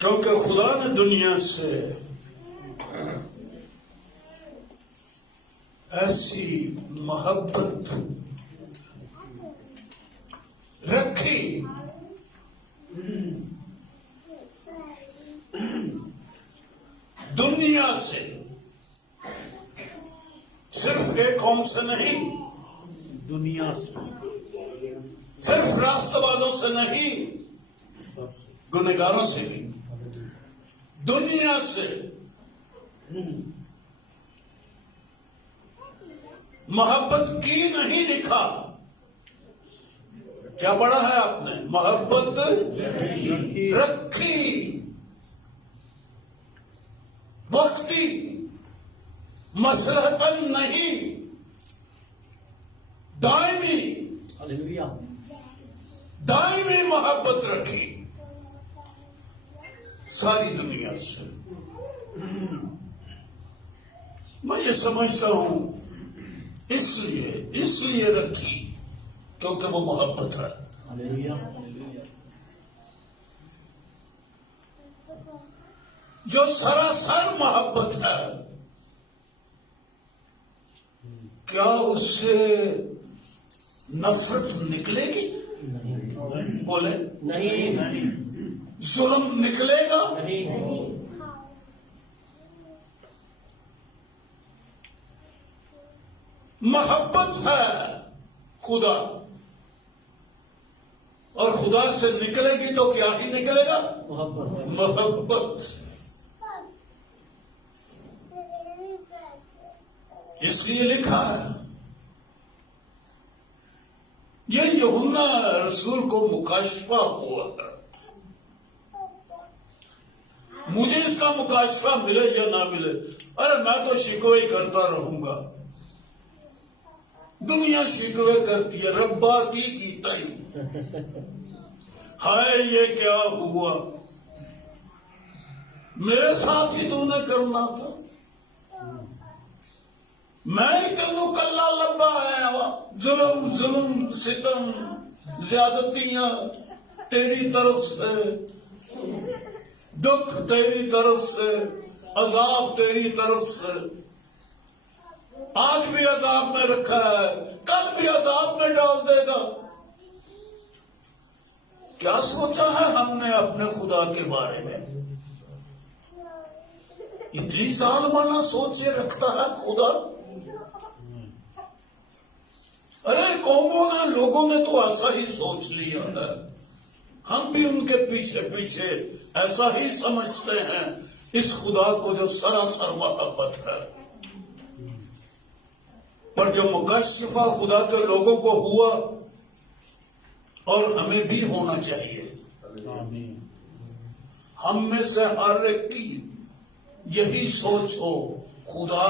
کیونکہ خدا نے دنیا سے ایسی محبت رکھی دنیا سے، صرف ایک قوم سے نہیں، دنیا سے، صرف راستہ بازوں سے نہیں، گنہگاروں سے بھی، دنیا سے محبت کی نہیں لکھا. کیا پڑھا ہے آپ نے؟ محبت رکھی، وقتی، مصلحتاً نہیں، دائمی، دائمی محبت رکھی ساری دنیا سے. میں یہ سمجھتا ہوں اس لیے رکھی کیونکہ وہ محبت ہے. جو سراسر محبت ہے، کیا اس سے نفرت نکلے گی؟ بولے نہیں. ظلم نکلے گا؟ محبت ہے خدا، اور خدا سے نکلے گی تو کیا ہی نکلے گا؟ محبت. اس لیے لکھا ہے، یہ یوحنا رسول کو مکاشفہ ہوا ہے. مجھے اس کا مکاشفہ ملے یا نہ ملے، ارے میں تو شکوے ہی کرتا رہوں گا. دنیا شکوے کرتی ہے، ربا کی تئی، ہائے یہ کیا ہوا، میرے ساتھ ہی تو نے کرنا تھا، میں ہی تینوں کلا لبا ہے. ظلم ستم زیادتیاں تیری طرف سے، دکھ تیری طرف سے، عذاب تیری طرف سے. آج بھی عذاب میں رکھا ہے، کل بھی عذاب میں ڈال دے گا. کیا سوچا ہے ہم نے اپنے خدا کے بارے میں؟ اتنی ظالمانہ سوچے رکھتا ہے خدا. ارے قوموں نے، لوگوں نے تو ایسا ہی سوچ لیا ہے، ہم بھی ان کے پیچھے پیچھے ایسا ہی سمجھتے ہیں اس خدا کو جو سراسر محبت ہے. پر جو مکاشفہ خدا کے لوگوں کو ہوا، اور ہمیں بھی ہونا چاہیے، ہم میں سے ہر ایک کی یہی سوچ ہو، خدا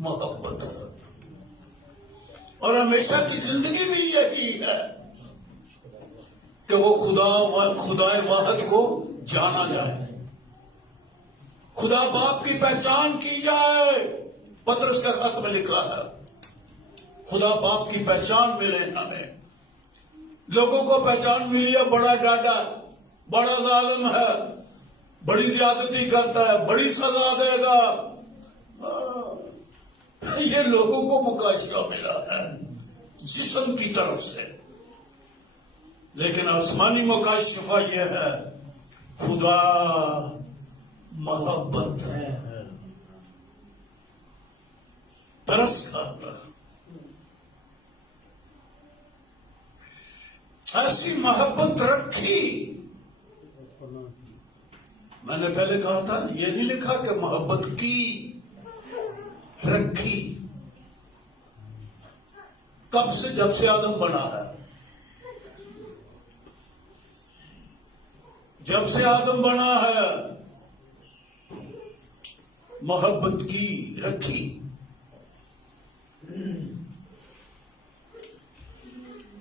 محبت ہے. اور ہمیشہ کی زندگی بھی یہی ہے کہ وہ خدا واحد کو جانا جائے، خدا باپ کی پہچان کی جائے. پطرس کا خط میں لکھا ہے، خدا باپ کی پہچان ملے ہمیں. لوگوں کو پہچان ملی ہے، بڑا ڈاڈا، بڑا ظالم ہے، بڑی زیادتی کرتا ہے، بڑی سزا دے گا. یہ لوگوں کو مکاشفہ ملا ہے جسم کی طرف سے، لیکن آسمانی مکاشفہ یہ ہے، خدا محبت ہے، ترس کھاتا ہے. ایسی محبت رکھی. میں نے پہلے کہا تھا، یہ نہیں لکھا کہ محبت کی، رکھی. کب سے؟ جب سے آدم بنا ہے. جب سے آدم بنا ہے محبت کی، رکھی.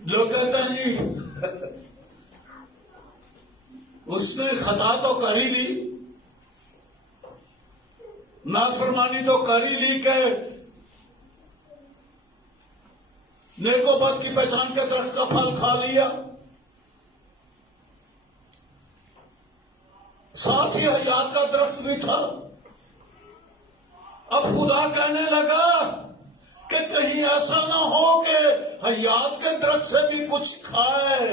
لوگ کہتے ہیں جی اس نے خطا تو کر ہی لی، نافرمانی تو کر ہی لی کہ نیک و بد کی پہچان کے درخت کا پھل کھا لیا. ساتھ ہی حیات کا درخت بھی تھا. اب خدا کہنے لگا کہ کہیں ایسا نہ ہو کہ حیات کے درخت سے بھی کچھ کھائے،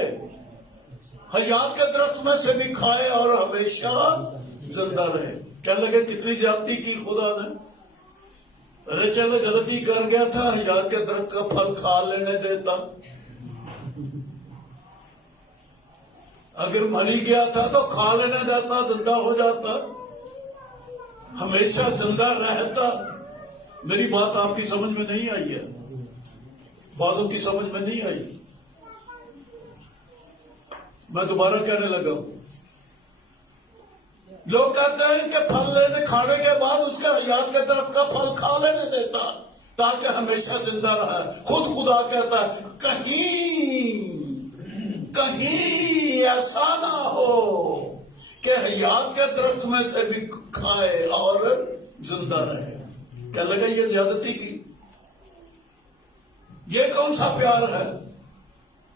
حیات کے درخت میں سے بھی کھائے اور ہمیشہ زندہ رہے. کہنے لگے کتنی زیادتی کی خدا نے. ارے چلو غلطی کر گیا تھا، حیات کے درخت کا پھل کھا لینے دیتا. اگر مری گیا تھا تو کھا لینے دیتا، زندہ ہو جاتا، ہمیشہ زندہ رہتا. میری بات آپ کی سمجھ میں نہیں آئی ہے، بعضوں کی سمجھ میں نہیں آئی. میں دوبارہ کہنے لگا ہوں. لوگ کہتے ہیں کہ پھل لینے کھانے کے بعد اس کے حیات کے درخت کا پھل کھا لینے دیتا تاکہ ہمیشہ زندہ رہے. خود خدا کہتا ہے کہیں ایسا نہ ہو کہ حیات کے درخت میں سے بھی کھائے اور زندہ رہے. کیا لگا یہ زیادتی کی؟ یہ کون سا پیار ہے؟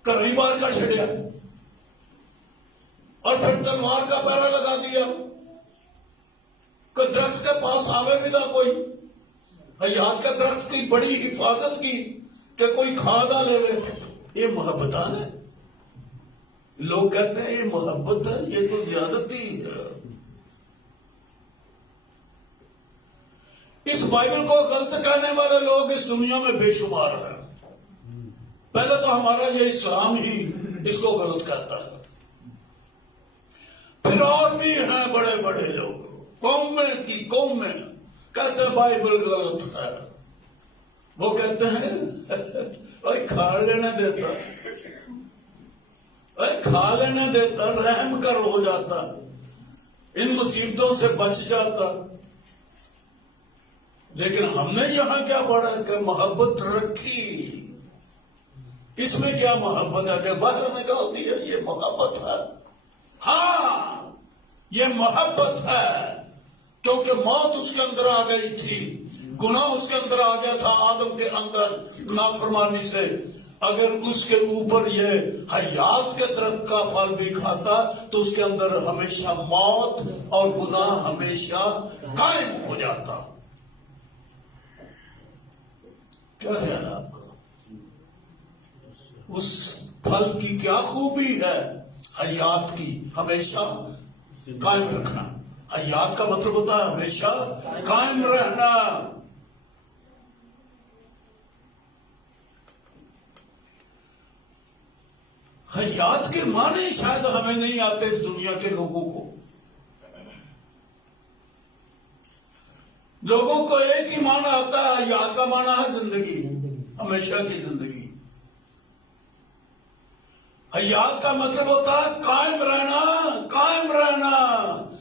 کئی بار کا چھڑیا اور پھر تلوار کا پہرا لگا دیا کہ درخت کے پاس آوے بھی نہ کوئی. حیات کے درخت کی بڑی حفاظت کی کہ کوئی کھا نہ لے. یہ محبتان ہے. لوگ کہتے ہیں یہ محبت ہے، یہ تو زیادتی ہے. اس بائبل کو غلط کہنے والے لوگ اس دنیا میں بے شمار ہیں. پہلے تو ہمارا یہ اسلام ہی اس کو غلط کہتا ہے. پھر اور بھی ہیں بڑے بڑے لوگ قوم میں کہتے ہیں بائبل غلط ہے. وہ کہتے ہیں کھا لینے دیتا، کھا لینے دیتا، رحم کر ہو جاتا، ان مصیبتوں سے بچ جاتا. لیکن ہم نے یہاں کیا پڑھا کہ محبت رکھی. اس میں کیا محبت ہے کہ باہر نکال دیا؟ یہ محبت ہے. ہاں یہ محبت ہے کیونکہ موت اس کے اندر آ گئی تھی، گناہ اس کے اندر آ گیا تھا آدم کے اندر نافرمانی سے. اگر اس کے اوپر یہ حیات کے درخت کا پھل بھی کھاتا تو اس کے اندر ہمیشہ موت اور گناہ ہمیشہ قائم ہو جاتا. کیا خیال ہے آپ کا؟ اس پھل کی کیا خوبی ہے؟ حیات کی ہمیشہ قائم رکھنا. حیات کا مطلب ہوتا ہے ہمیشہ قائم رہنا. حیات کے معنی شاید ہمیں نہیں آتے اس دنیا کے لوگوں کو. لوگوں کو ایک ہی معنی آتا ہے. حیات کا معنی ہے زندگی، ہمیشہ کی زندگی. حیات کا مطلب ہوتا ہے قائم رہنا، قائم رہنا.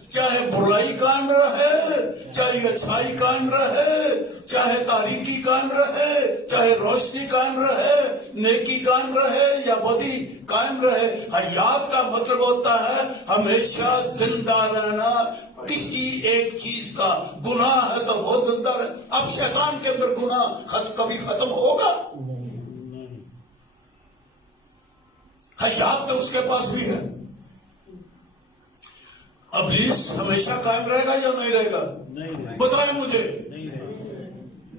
چاہے برائی قائم رہے، چاہے اچھائی قائم رہے، چاہے تاریکی قائم رہے، چاہے روشنی قائم رہے، نیکی قائم رہے یا بدی قائم رہے. حیات کا مطلب ہوتا ہے ہمیشہ زندہ رہنا. کسی ایک چیز کا گناہ ہے تو وہ زندہ رہے. اب شیطان کے اندر گناہ کبھی ختم ہوگا؟ حیات تو اس کے پاس بھی ہے. ابلیس ہمیشہ قائم رہے گا یا نہیں رہے گا؟ بتائیں مجھے.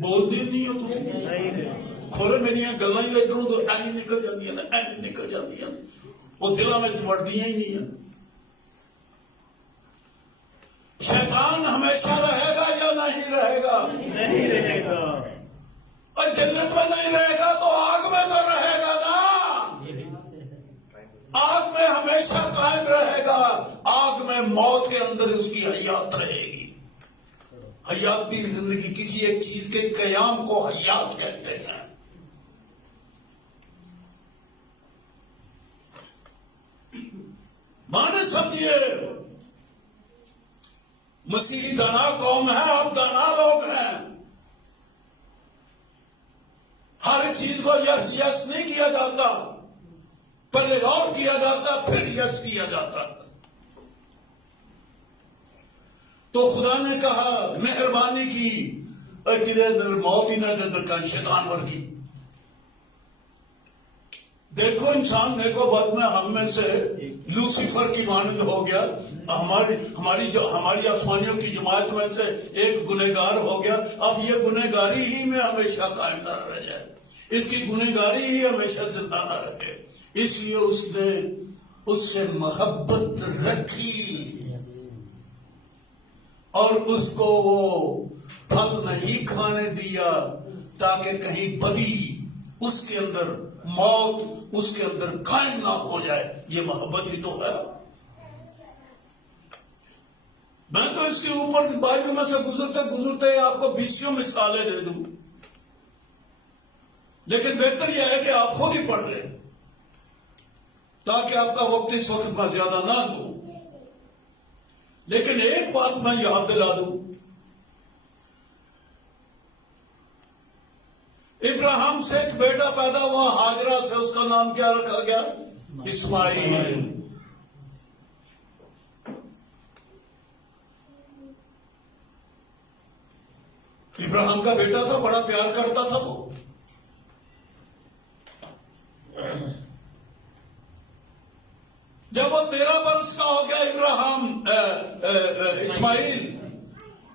بول دی نہیں ہو تو کھولے میری گلا ہی ادھر ادھر ایسی نکل جاتی ہیں نا، ایسی نکل جاتی ہیں، وہ دلوں میں وڑدیاں ہی نہیں ہیں. شیطان ہمیشہ رہے گا یا نہیں رہے گا؟ نہیں رہے گا. اور جنت میں نہیں رہے گا تو آگ میں تو رہے گا نا. آگ میں ہمیشہ قائم رہے گا. آگ میں موت کے اندر اس کی حیات رہے گی. حیاتی زندگی، کسی ایک چیز کے قیام کو حیات کہتے ہیں. مانے سمجھیے مسیحی دانا قوم ہے، آپ دانا لوگ ہیں. ہر چیز کو یس یس نہیں کیا جاتا، پہلے غور کیا جاتا پھر یس کیا جاتا. تو خدا نے کہا مہربانی کی کہ موت ہی نہ دے کہیں شیطان ورگی. دیکھو انسان نیکو بد میں ہم میں سے لوسیفر کی مانند ہو گیا، ہماری آسمانیوں کی جماعت میں سے ایک گنہگار ہو گیا. اب یہ گنہگاری ہی میں ہمیشہ قائم نہ رہ جائے، اس کی گنہگاری ہی ہمیشہ زندہ نہ رہے. اس لیے اس نے اس سے محبت رکھی اور اس کو وہ پھل نہیں کھانے دیا تاکہ کہیں بدی اس کے اندر، موت اس کے اندر قائم نہ ہو جائے. یہ محبت ہی تو ہے. میں تو اس کے اوپر بائبل میں سے گزرتے گزرتے آپ کو 20 مثالیں دے دوں، لیکن بہتر یہ ہے کہ آپ خود ہی پڑھ لیں تاکہ آپ کا وقت اس وقت میں زیادہ نہ دوں. لیکن ایک بات میں یاد دلا دوں، ابراہیم سے ایک بیٹا پیدا ہوا ہاجرہ سے، اس کا نام کیا رکھا گیا؟ اسماعیل. ابراہیم کا بیٹا تھا، بڑا پیار کرتا تھا وہ. جب وہ 13 برس کا ہو گیا اسماعیل،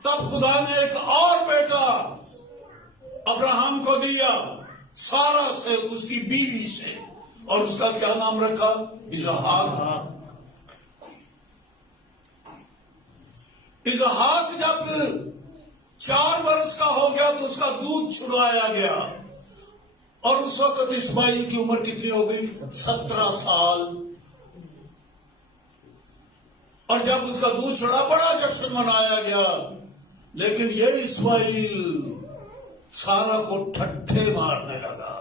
تب خدا نے ایک اور بیٹا ابراہیم کو دیا، سارا سے، اس کی بیوی سے، اور اس کا کیا نام رکھا؟ اسحاق. اسحاق جب 4 برس کا ہو گیا تو اس کا دودھ چھڑوایا گیا، اور اس وقت اسماعیل کی عمر کتنی ہو گئی؟ 17 سال. اور جب اس کا دودھ چھڑا بڑا جشن منایا گیا، لیکن یہ اسماعیل سارا کو ٹھٹھے مارنے لگا.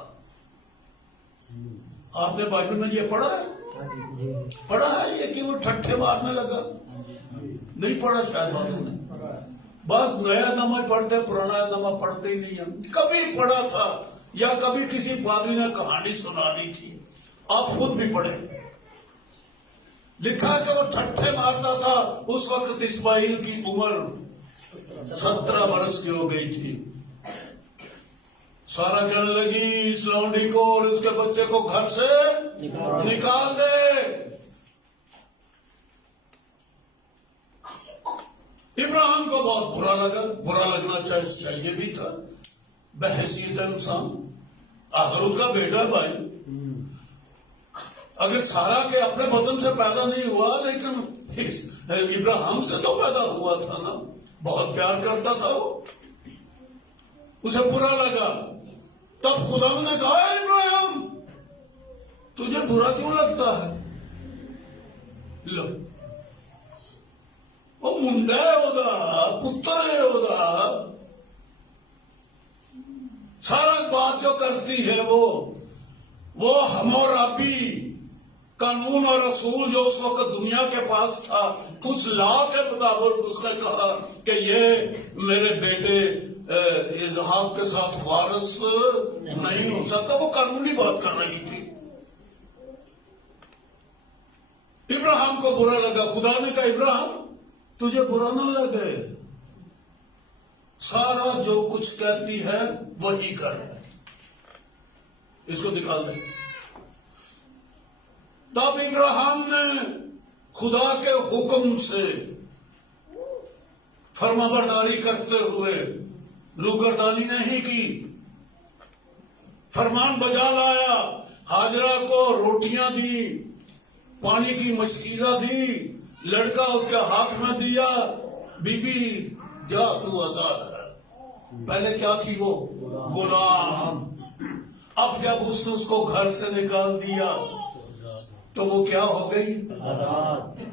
آپ نے بائبل میں یہ پڑھا ہے؟ پڑھا ہے یہ کہ وہ ٹھٹھے مارنے لگا؟ نہیں پڑھا شاید باتوں نے. بس نیا نامہ پڑھتے، پرانا نامہ پڑھتے ہی نہیں ہیں. کبھی پڑھا تھا یا کبھی کسی پادری نے کہانی سنانی تھی. آپ خود بھی پڑھیں. لکھا کہ وہ ٹھٹھے مارتا تھا. اس وقت اسماعیل کی عمر 17 برس کی ہو گئی تھی. سارا کہنے لگی اس لونڈی کو اور اس کے بچے کو گھر سے نکال دے. ابراہیم کو بہت برا لگا. برا لگنا چاہیے بھی تھا بحیثیت انسان، آخر اس کا بیٹا بھائی. اگر سارا کے اپنے وطن سے پیدا نہیں ہوا، لیکن ابراہیم سے تو پیدا ہوا تھا نا. بہت پیار کرتا تھا وہ. اسے برا لگا. تب خدا نے کہا ابراہیم تجھے برا کیوں لگتا ہے؟ لو وہ منڈا ہے ہوگا، پتر ہے ہوگا. سارا بات جو کرتی ہے وہ حمورابی قانون اور رسول جو اس وقت دنیا کے پاس تھا، اس لا کے مطابق اس نے کہا کہ یہ میرے بیٹے اسحاق کے ساتھ وارث نہیں ہو سکتا. وہ قانونی بات کر رہی تھی. ابراہیم کو برا لگا. خدا نے کہا ابراہیم تجھے برا نہ لگے، سارا جو کچھ کہتی ہے وہی کر. اس کو نکال دے. تب ابراہیم نے خدا کے حکم سے فرما برداری کرتے ہوئے روگردانی نہیں کی، فرمان بجا لایا. ہاجرہ کو روٹیاں دی، پانی کی مشکیزہ دی، لڑکا اس کے ہاتھ میں دیا. بی بی جا تو آزاد ہے. پہلے کیا تھی وہ؟ غلام. اب جب اس نے اس کو گھر سے نکال دیا تو وہ کیا ہو گئی؟ آزاد.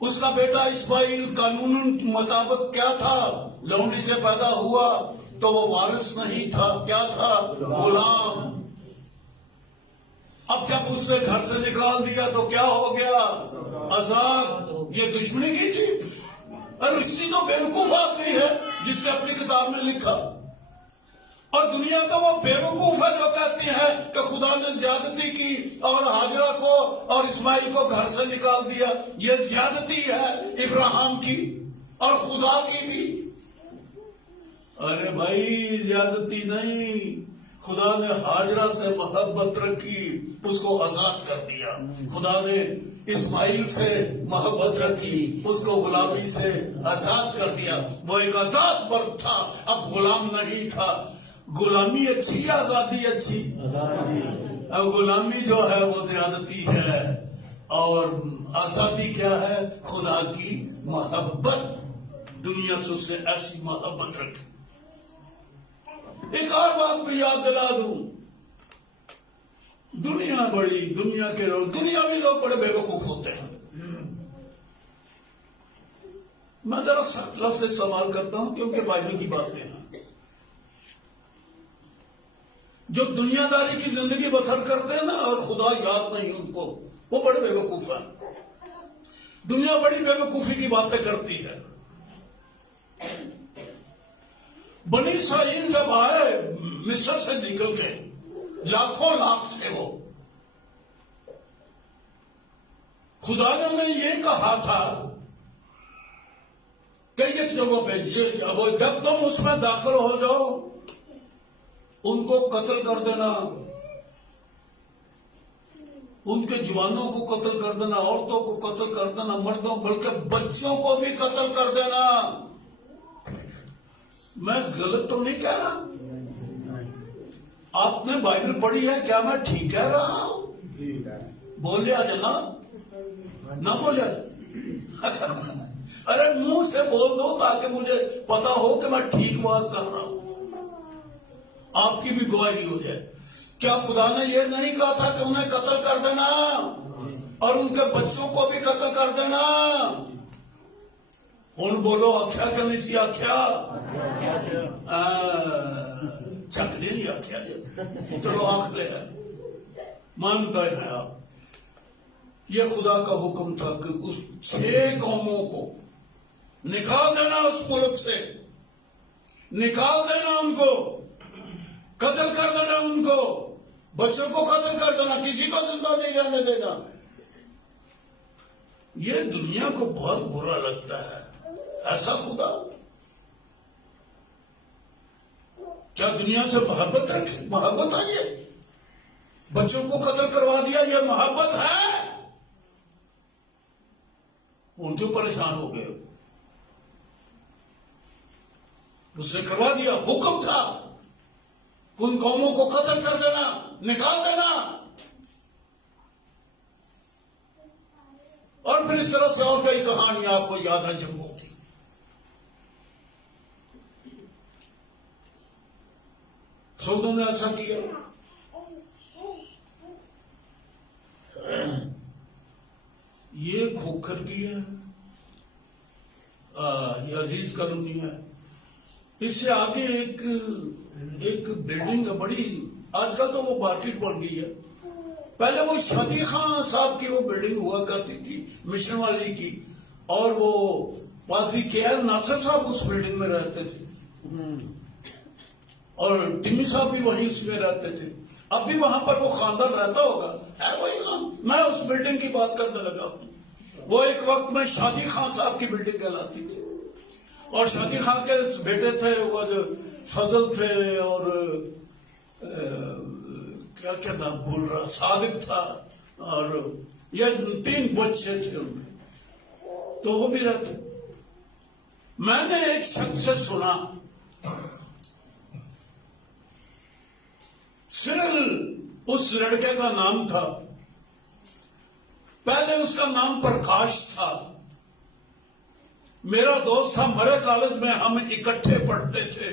اس کا بیٹا اسماعیل قانون کے مطابق کیا تھا؟ لونڈی سے پیدا ہوا تو وہ وارث نہیں تھا. کیا تھا؟ غلام. اب جب اس سے گھر سے نکال دیا تو کیا ہو گیا؟ آزاد. یہ دشمنی کی تھی. اور رشتی تو بیوقوف آدمی ہے جس نے اپنی کتاب میں لکھا. اور دنیا کا وہ بیوقوف ہے جو کہتی ہے کہ خدا نے زیادتی کی اور ہاجرہ کو اور اسماعیل کو گھر سے نکال دیا. یہ زیادتی ہے ابراہیم کی اور خدا کی بھی. ارے بھائی زیادتی نہیں، خدا نے ہاجرہ سے محبت رکھی، اس کو آزاد کر دیا. خدا نے اسماعیل سے محبت رکھی، اس کو غلامی سے آزاد کر دیا. وہ ایک آزاد مرد تھا، اب غلام نہیں تھا. غلامی اچھی یا آزادی اچھی؟ اب غلامی جو ہے وہ زیادتی ہے، اور آزادی کیا ہے؟ خدا کی محبت. دنیا سے اس سے ایسی محبت رکھے. ایک اور بات میں یاد دلا دوں، دنیا کے لوگ، دنیاوی لوگ بڑے بے وقوف ہوتے ہیں. میں ذرا سخت لفظ استعمال کرتا ہوں کیونکہ بائبل کی باتیں ہیں. جو دنیا داری کی زندگی بسر کرتے ہیں نا اور خدا یاد نہیں ان کو، وہ بڑے بے وقوف ہیں. دنیا بڑی بے وقوفی کی باتیں کرتی ہے. بنی اسرائیل جب آئے مصر سے نکل کے، لاکھوں لاکھ تھے وہ. خدا نے انہیں یہ کہا تھا کئی ایک جگہوں پہ، جب تم اس میں داخل ہو جاؤ ان کو قتل کر دینا، ان کے جوانوں کو قتل کر دینا، عورتوں کو قتل کر دینا، مردوں بلکہ بچوں کو بھی قتل کر دینا. میں غلط تو نہیں کہہ رہا؟ آپ نے بائبل پڑھی ہے، کیا میں ٹھیک کہہ رہا ہوں؟ بولیا جناب، نہ بولیا. ارے منہ سے بول دو تاکہ مجھے پتا ہو کہ میں ٹھیک بات کر رہا ہوں، آپ کی بھی گواہی ہو جائے. کیا خدا نے یہ نہیں کہا تھا کہ انہیں قتل کر دینا اور ان کے بچوں کو بھی قتل کر دینا؟ ہوں بولو آخیا کہ نہیں سی آخیا؟ چک نہیں آخیا جی، چلو آخ لے مانتا ہے آپ. یہ خدا کا حکم تھا کہ اس 6 قوموں کو نکال دینا، اس ملک سے نکال دینا، ان کو قتل کر دینا، ان کو بچوں کو قتل کر دینا، کسی کو زندہ نہیں رہنے دینا. یہ دنیا کو بہت برا لگتا ہے. ایسا خدا کیا دنیا سے محبت رکھے؟ محبت ہے یہ؟ بچوں کو قتل کروا دیا، یہ محبت ہے؟ ان جو پریشان ہو گئے، اس نے کروا دیا. حکم تھا ان قوموں کو قتل کر دینا، نکال دینا. اور پھر اس طرح سے اور کئی کہانیاں آپ کو یاد ہیں جنگوں کی. سعودوں نے ایسا کیا. یہ کھوکھر کی ہے، یہ عزیز کالونی ہے. اس سے آگے ایک بلڈنگ ہے بڑی، آج کل تو وہ مارکیٹ بن گئی ہے. پہلے وہ شادی خان صاحب کی وہ بلڈنگ ہوا کرتی تھی مشن والی کی، اور وہ پادری کے ایل ناصر صاحب اس بلڈنگ میں رہتے تھے، اور ٹمی صاحب بھی وہیں اس میں رہتے تھے. اب بھی وہاں پر وہ خاندان رہتا ہوگا، ہے وہی خان. میں اس بلڈنگ کی بات کرنے لگا ہوں. وہ ایک وقت میں شادی خان صاحب کی بلڈنگ کہلاتی تھی، اور شادی خان کے بیٹے تھے وہ جو فضل تھے، اور کیا کیا تھا بھول رہا، صادق تھا، اور یہ 3 بچے تھے ان کے، تو وہ بھی رہتے. میں نے ایک شخص سے سنا، سرل اس لڑکے کا نام تھا، پہلے اس کا نام پرکاش تھا. میرا دوست تھا، مرے کالج میں ہم اکٹھے پڑھتے تھے.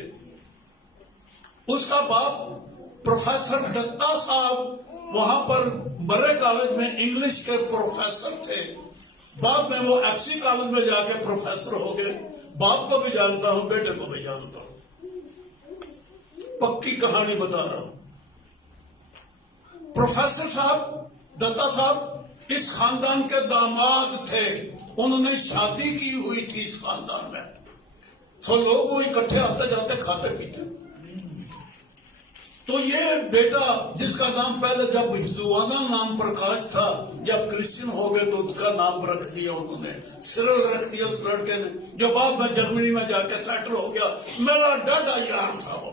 اس کا باپ پروفیسر دتا صاحب وہاں پر مرے کالج میں انگلش کے پروفیسر تھے. بعد میں وہ ایف سی کالج میں جا کے پروفیسر ہو گئے. باپ کو بھی جانتا ہوں، بیٹے کو بھی جانتا ہوں، پکی کہانی بتا رہا ہوں. پروفیسر صاحب دتا صاحب اس خاندان کے داماد تھے. انہوں نے شادی کی ہوئی تھی اس خاندان میں، تو لوگ وہ اکٹھے آتے جاتے کھاتے پیتے. تو یہ بیٹا جس کا نام پہلے جب ہندوانہ نام پرکاش تھا، جب کرسچن ہو گئے تو اس کا نام رکھ دیا انہوں نے، سرل رکھ دیا اس لڑکے نے، جو بعد میں جرمنی میں جا کے سیٹل ہو گیا. میرا ڈاڈا یار تھا وہ.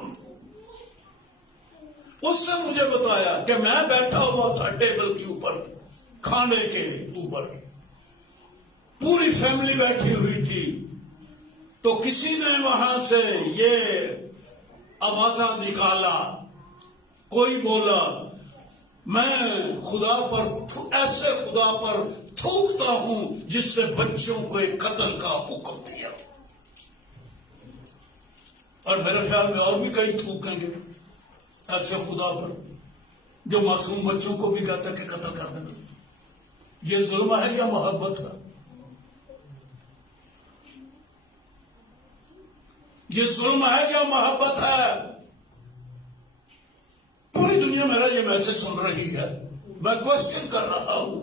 اس نے مجھے بتایا کہ میں بیٹھا ہوا تھا ٹیبل کے اوپر کھانے کے اوپر، پوری فیملی بیٹھی ہوئی تھی، تو کسی نے وہاں سے یہ آوازہ نکالا، کوئی بولا میں خدا پر ایسے خدا پر تھوکتا ہوں جس نے بچوں کو قتل کا حکم دیا. اور میرے خیال میں اور بھی کئی تھوکیں گے ایسے خدا پر جو معصوم بچوں کو بھی کہتا ہے کہ قتل کر دینا. یہ ظلم ہے یا محبت ہے؟ یہ ظلم ہے یا محبت ہے؟ پوری دنیا میرا یہ میسج سن رہی ہے، میں کوشچن کر رہا ہوں.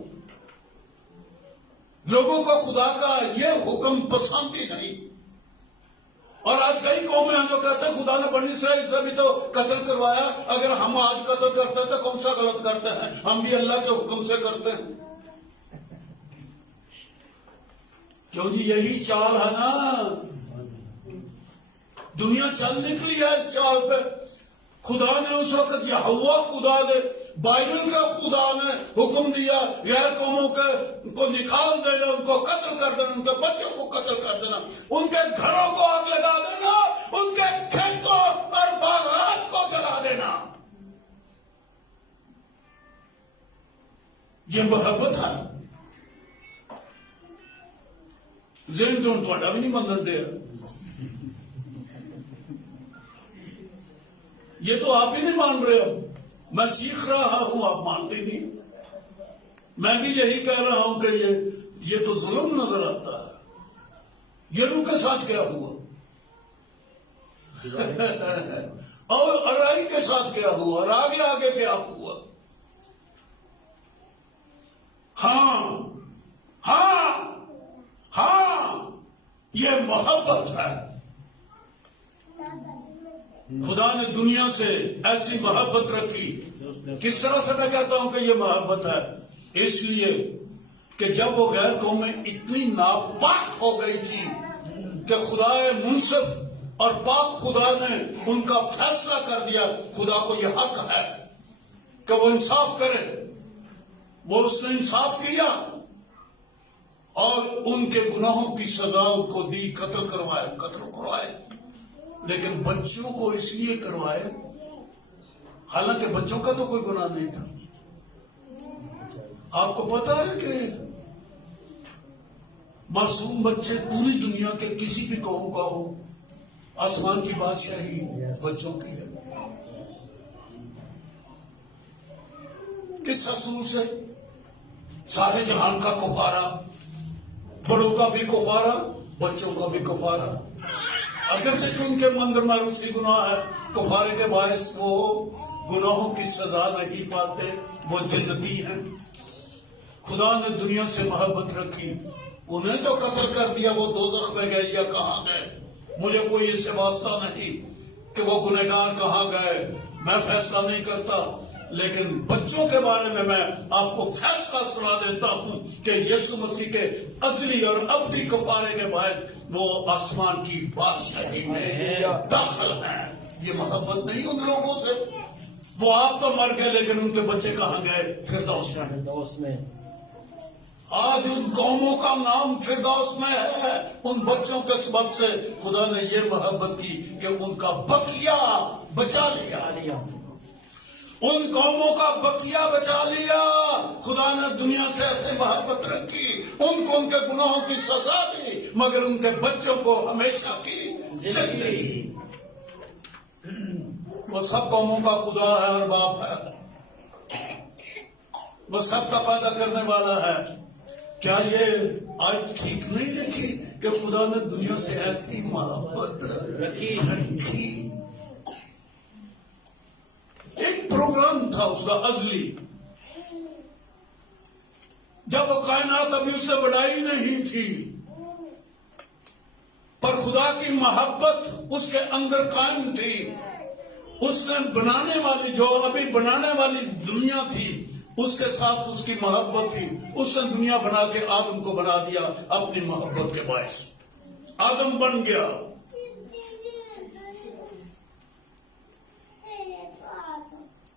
لوگوں کو خدا کا یہ حکم پسند ہی نہیں. اور آج کئی قومیں ہیں جو کہتے ہیں خدا نے بنی اسرائیل سے بھی تو قتل کروایا، اگر ہم آج قتل کرتے تو کون سا غلط کرتے ہیں، ہم بھی اللہ کے حکم سے کرتے ہیں. کیوں جی یہی چال ہے نا، دنیا چل نکلی ہے اس چال پہ. خدا نے اس وقت یہوہ خدا نے بائبل کا خدا نے حکم دیا غیر قوموں کو نکال دینا، ان کو قتل کر دینا، ان کے بچوں کو قتل کر دینا، ان کے گھروں کو آگ لگا دینا، ان کے کھیتوں اور باغات کو جلا دینا. یہ محبت ہے. ذہن تو تھوڑا بھی نہیں بندن دیا. یہ تو آپ ہی نہیں مان رہے ہو. میں چیخ رہا ہوں، آپ مانتے نہیں. میں بھی یہی کہہ رہا ہوں کہ یہ تو ظلم نظر آتا ہے. یہ روح کے ساتھ کیا ہوا اور ارائی کے ساتھ کیا ہوا اور آگے آگے کیا ہوا. ہاں ہاں ہاں، یہ محبت ہے. خدا نے دنیا سے ایسی محبت رکھی. کس طرح سے میں کہتا ہوں کہ یہ محبت ہے؟ اس لیے کہ جب وہ غیر قومیں اتنی ناپاک ہو گئی تھی کہ خدا منصف اور پاک خدا نے ان کا فیصلہ کر دیا. خدا کو یہ حق ہے کہ وہ انصاف کرے. وہ اس نے انصاف کیا اور ان کے گناہوں کی سزا ان کو دی، قتل کروائے. لیکن بچوں کو اس لیے کروائے حالانکہ بچوں کا تو کوئی گناہ نہیں تھا. آپ کو پتا ہے کہ معصوم بچے پوری دنیا کے کسی بھی قوم کا ہو، آسمان کی بادشاہی بچوں کی ہے. کس اصول سے؟ سارے جہان کا کفارہ، بڑوں کا بھی کفارہ، بچوں کا بھی کفارہ. اگر سے ان کے اندر معروسی گناہ ہے، کفارے کے باعث وہ گناہوں کی سزا نہیں پاتے، وہ جنتی ہیں. خدا نے دنیا سے محبت رکھی، انہیں تو قتل کر دیا، وہ دوزخ میں گئے یا کہاں گئے، مجھے کوئی اس سے واسطہ نہیں کہ وہ گنہگار کہاں گئے، میں فیصلہ نہیں کرتا. لیکن بچوں کے بارے میں آپ کو فیصلہ سنا دیتا ہوں کہ یسوع مسیح کے ازلی اور ابدی کفارے کے باعث وہ آسمان کی بادشاہی میں داخل ہیں. یہ محبت نہیں ان لوگوں سے. وہ آپ تو مر گئے لیکن ان کے بچے کہاں گئے؟ فردوس میں. آج ان قوموں کا نام فردوس میں ہے ان بچوں کے سبب سے. خدا نے یہ محبت کی کہ ان کا بقیہ بچا لیا، ان قوموں کا بقیہ بچا لیا. خدا نے دنیا سے ایسے محبت رکھی، ان کو ان کے گناہوں کی سزا دی مگر ان کے بچوں کو ہمیشہ کی زندگی. وہ سب قوموں کا خدا ہے اور باپ ہے، وہ سب کا پیدا کرنے والا ہے. کیا یہ آج ٹھیک نہیں لکھی کہ خدا نے دنیا سے ایسی محبت رکھی؟ ایک پروگرام تھا اس کا ازلی، جب وہ کائنات ابھی اس سے بڑائی نہیں تھی، پر خدا کی محبت اس کے اندر قائم تھی. اس نے بنانے والی جو ابھی بنانے والی دنیا تھی اس کے ساتھ اس کی محبت تھی. اس نے دنیا بنا کے آدم کو بنا دیا اپنی محبت کے باعث. آدم بن گیا.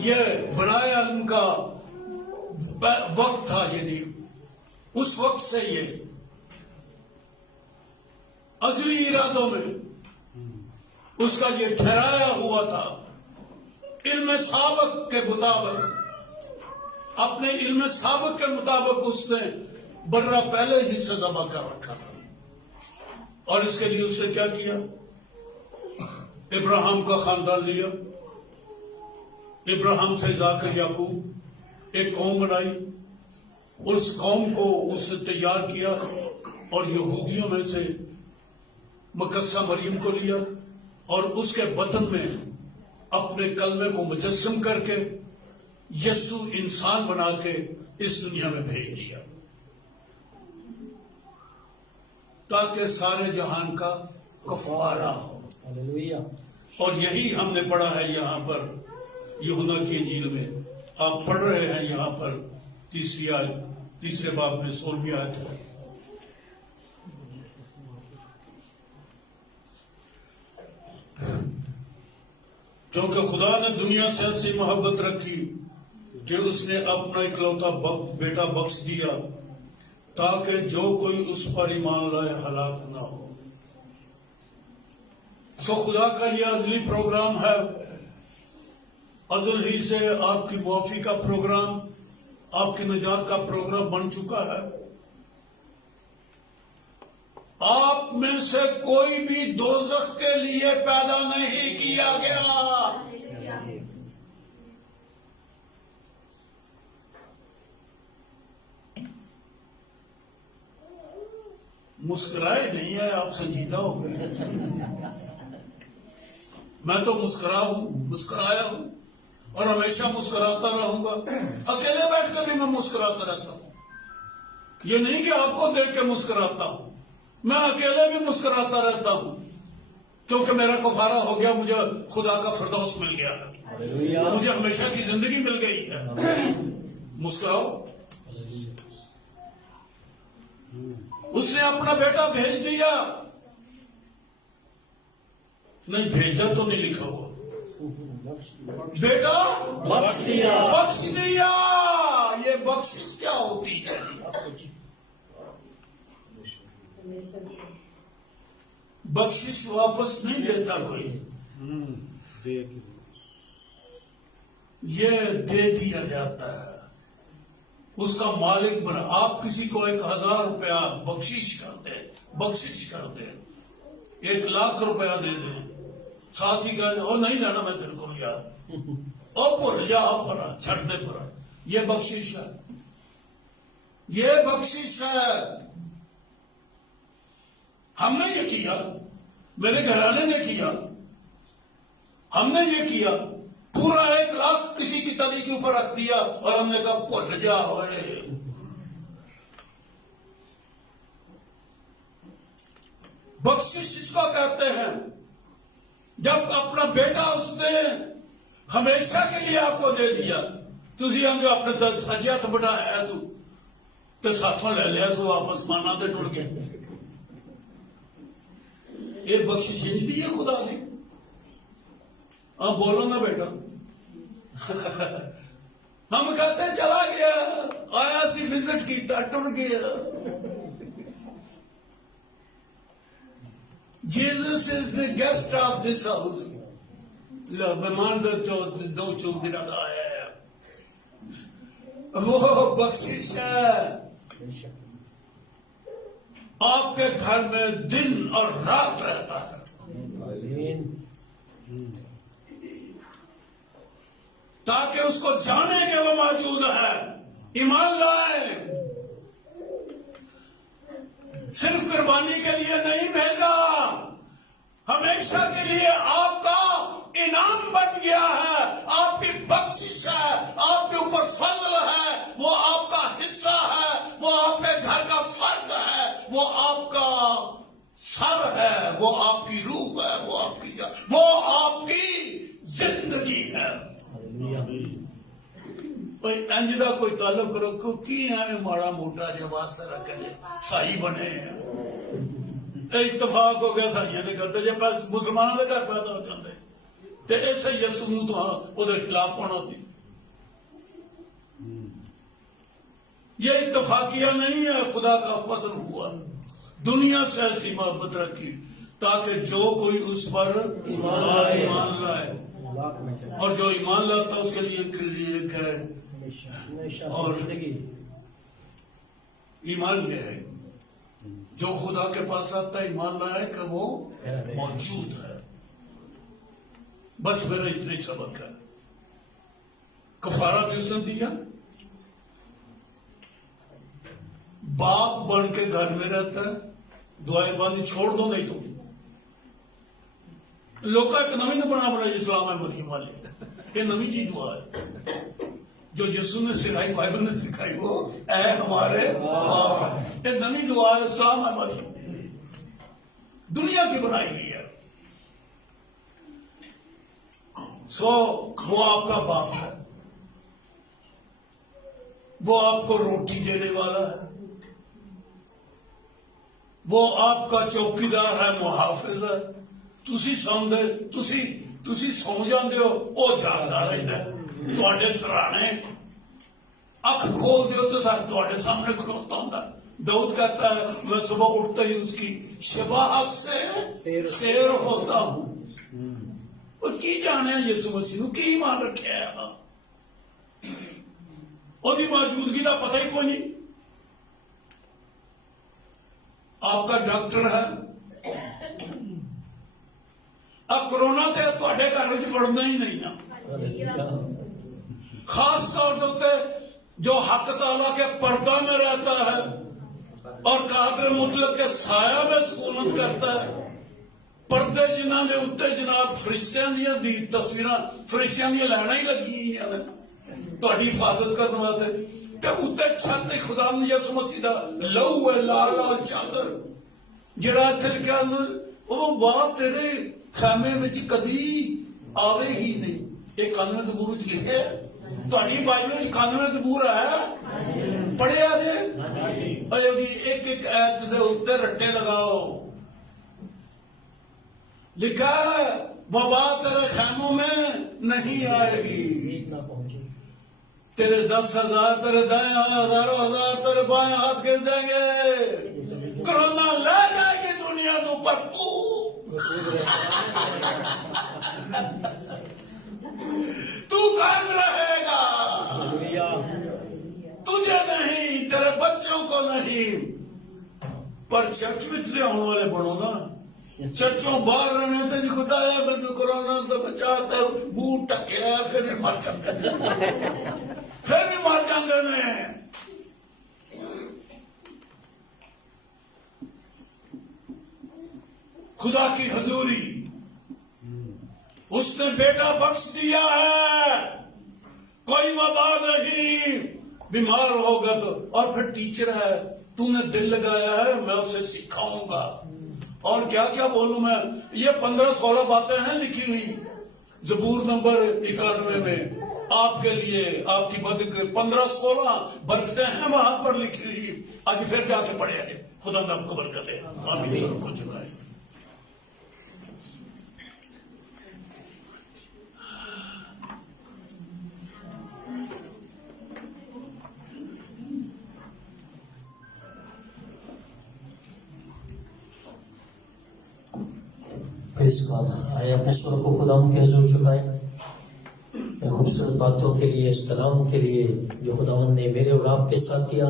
یہ بنائے علم کا وقت تھا، یعنی اس وقت سے یہ ازلی ارادوں میں اس کا یہ ٹھہرایا ہوا تھا، علم سابق کے مطابق، اپنے علم سابق کے مطابق اس نے برہ پہلے ہی سے ذبح کر رکھا تھا۔ اور اس کے لیے اس نے کیا کیا؟ ابراہیم کا خاندان لیا، ابراہیم سے جا کر یعقوب ایک قوم بنائی، اور اس قوم کو اس نے تیار کیا، اور یہودیوں میں سے مقدسہ مریم کو لیا، اور اس کے وطن میں اپنے کلمے کو مجسم کر کے یسوع انسان بنا کے اس دنیا میں بھیج دیا، تاکہ سارے جہان کا کفارہ ہو۔ اور یہی ہم نے پڑھا ہے یہاں پر یوحنا کی انجیل میں، آپ پڑھ رہے ہیں یہاں پر تیسرے باب میں 16ویں آیت ہے۔ کیونکہ خدا نے دنیا سے ایسی محبت رکھی کہ اس نے اپنا اکلوتا بیٹا بخش دیا، تاکہ جو کوئی اس پر ایمان لائے ہلاک نہ ہو۔ سو خدا کا یہ ازلی پروگرام ہے، ازل ہی سے آپ کی معافی کا پروگرام، آپ کی نجات کا پروگرام بن چکا ہے۔ آپ میں سے کوئی بھی دوزخ کے لیے پیدا نہیں کیا گیا۔ مسکرائے نہیں ہے، آپ سنجیدہ ہو گئے۔ میں تو مسکرایا ہوں اور ہمیشہ مسکراتا رہوں گا، اکیلے بیٹھ کر بھی میں مسکراتا رہتا ہوں۔ یہ نہیں کہ آپ کو دیکھ کے مسکراتا ہوں، میں اکیلے بھی مسکراتا رہتا ہوں، کیونکہ میرا کفارہ ہو گیا، مجھے خدا کا فردوس مل گیا، مجھے ہمیشہ کی زندگی مل گئی ہے۔ مسکراؤ۔ اس نے اپنا بیٹا بھیج دیا، نہیں بھیجا تو نہیں لکھا ہوا، بیٹا بخش دیا۔ یہ بخشش کیا ہوتی ہے؟ بخشش واپس نہیں دیتا کوئی، یہ دے دیا جاتا ہے، اس کا مالک بنا۔ آپ کسی کو 1000 روپیہ بخشش کر دیں، 1,00,000 روپیہ دے دیں، ساتھ ہی کہا وہ نہیں لینا میں تیرے کو یار، اور بھول جا پر چھٹنے پر، یہ بخشش ہے، یہ بخشش ہے۔ ہم نے یہ کیا، میرے گھرانے نے کیا، ہم نے یہ کیا، پورا 1,00,000 کسی کی تلی کے اوپر رکھ دیا اور ہم نے کہا بھول جا ہوئے۔ بخشش اس کو کہتے ہیں جب اپنا بیٹا اس نے ہمیشہ کے لیے آپ کو دے دیا، تھی آدھے اپنے سجے ہاتھ بٹھایا سو تو ساتھوں لے لیا سو واپس مانا دے ٹر گئے۔ یہ بخشش دی ہے خدا نے۔ ہاں بولو نا بیٹا۔ ہم کہتے ہیں چلا گیا، آیا سی وزٹ کیتا ٹر گیا۔ Jesus is the guest of this house. مہمان دو چوک دن آیا ہے، وہ بخشش ہے۔ آپ کے گھر میں دن اور رات رہتا ہے، تاکہ اس کو جانے کہ وہ موجود ہے، ایمان لائے۔ صرف قربانی کے لیے نہیں بھیجا، ہمیشہ کے لیے آپ کا انعام بن گیا ہے، آپ کی بخشش ہے، آپ کے اوپر فضل ہے، وہ آپ کا حصہ ہے، وہ آپ کے گھر کا فرد ہے، وہ آپ کا سر ہے، وہ آپ کی روح ہے، وہ آپ کی زندگی ہے۔ انجدہ کوئی تعلق رکھو کی ہے ماڑا موٹا جو واسطہ رکھے سائی بنے ہیں، اتفاق ہو گیا سائیاں نے کرتے جب مسلمانوں کے گھر پیدا ہو جاتے، تے ایسے یسوع نوں تو وہ دے خلاف ہونا سی. یہ اتفاقیہ نہیں ہے، خدا کا فضل ہوا. دنیا سے ایسی محبت رکھی تاکہ جو کوئی اس پر ایمان لائے، اور جو ایمان لاتا اس کے لیے ایک ہے. اور ایمان یہ ہے جو خدا کے پاس آتا ہے، ایمان لائے کہ وہ موجود ہے. بس میرا اتنی سبق ہے. کفارہ بھی اس نے دیا. باپ بن کے گھر میں رہتا ہے، دعائیں باندھی چھوڑ دو نہیں تو لوگ ایک نوی نے بنا اسلام ہے مریم والے. یہ نوی چیز دعا ہے جو یسوع نے سکھائی، بائبل نے سکھائی، وہ اے ہمارے باپ ہے. یہ نوی دعا ہے، اسلام ہے مریم، دنیا کی بنائی گئی ہے. سو وہ آپ کا باپ ہے، وہ آپ کو روٹی دینے والا ہے، وہ آپ کا چوکیدار ہے، محافظ ہے. تسی سوندے، تسی سو جاندے ہو، وہ جاگدا رہندا ہے تواڈے سرانے. اکھ کھول دیو تو تواڈے سامنے کھلوتا ہوندا. داؤد کہتا ہے میں صبح اٹھتا ہی اس کی شباہت سے سیر ہوتا ہوں. وہ کی جانے یسوع مسیح نو کی ایمان رکھے ہے، وہ دی موجودگی کا پتہ ہی کوئی نہیں. آپ کا ڈاکٹر ہے. اب کرونا تے تواڈے گھر وچ وڑنا ہی نہیں نا. خاص طور پہ جو حق تعالیٰ کے پردہ میں رہتا ہے اور قادر مطلق کے سایہ میں سکونت کرتا ہے. پردے جنہاں دے اتے جناب فرشتیاں دیاں دی تصویراں، فرشتیاں دیاں لائناں ہی لگی ہوئی ہیں تہاڈی حفاظت کرنے واسطے. کہ اتے چھت خدا یسوع مسیح دا لہو ہے، لال لال چادر جڑا اتنے لکھا وہ بات تیرے خیمے وچ کدی آوے گی نہیں. یہ 91 زبور وچ لکھے. تہاڈی بائبل وچ 91 زبور ہے، پڑھیا جے. ایک ایک ایت دے اوتے رٹے لگاؤ. لکھا ہے وبا تیرے خیموں میں نہیں آئے گی. تیرے 10,000 تیرے دائیں، ہزاروں ہزار تیرے بائیں ہاتھ گر جائیں گے. کرونا لے جائے گی دنیا تو، پر تو قائم رہے گا. تجھے نہیں، تیرے بچوں کو نہیں. پر چرچ میں ہونے والے بڑھو نا. چرچوں باہر رہنے تے جی خدا ہے میں تو کرونا تو بچاتا بوٹ ٹکیا پھر بھی مر جاندے، پھر بھی مر جاندے نے. خدا کی حضوری، اس نے بیٹا بخش دیا ہے، کوئی وبا نہیں. بیمار ہوگا تو، اور پھر ٹیچر ہے، تو نے دل لگایا ہے میں اسے سکھاؤں گا. اور کیا کیا بولوں میں. یہ 15-16 باتیں ہیں لکھی ہوئی زبور نمبر 91 میں آپ کے لیے، آپ کی مدد کے 15-16 برکتیں ہیں وہاں پر لکھی ہوئی. آج پھر جا کے پڑھے ہیں. خدا نے آپ کو برکت ہے. آمین. سب کو چکائے. آئے اپنے سر کو خدا کے حضور چکائیں. خوبصورت باتوں کے لیے، اس کلام کے لیے جو خداوند نے میرے اور آپ کے ساتھ کیا.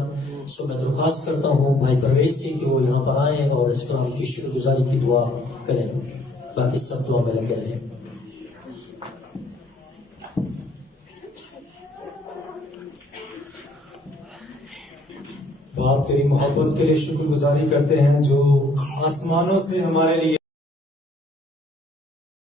سو میں درخواست کرتا ہوں بھائی پرویز سے کہ وہ یہاں پر آئیں اور اس کلام کی شکر گزاری کی دعا کریں. باقی سب دعا میں لگے رہیں. باپ تیری محبت کے لیے شکر گزاری کرتے ہیں جو آسمانوں سے ہمارے لیے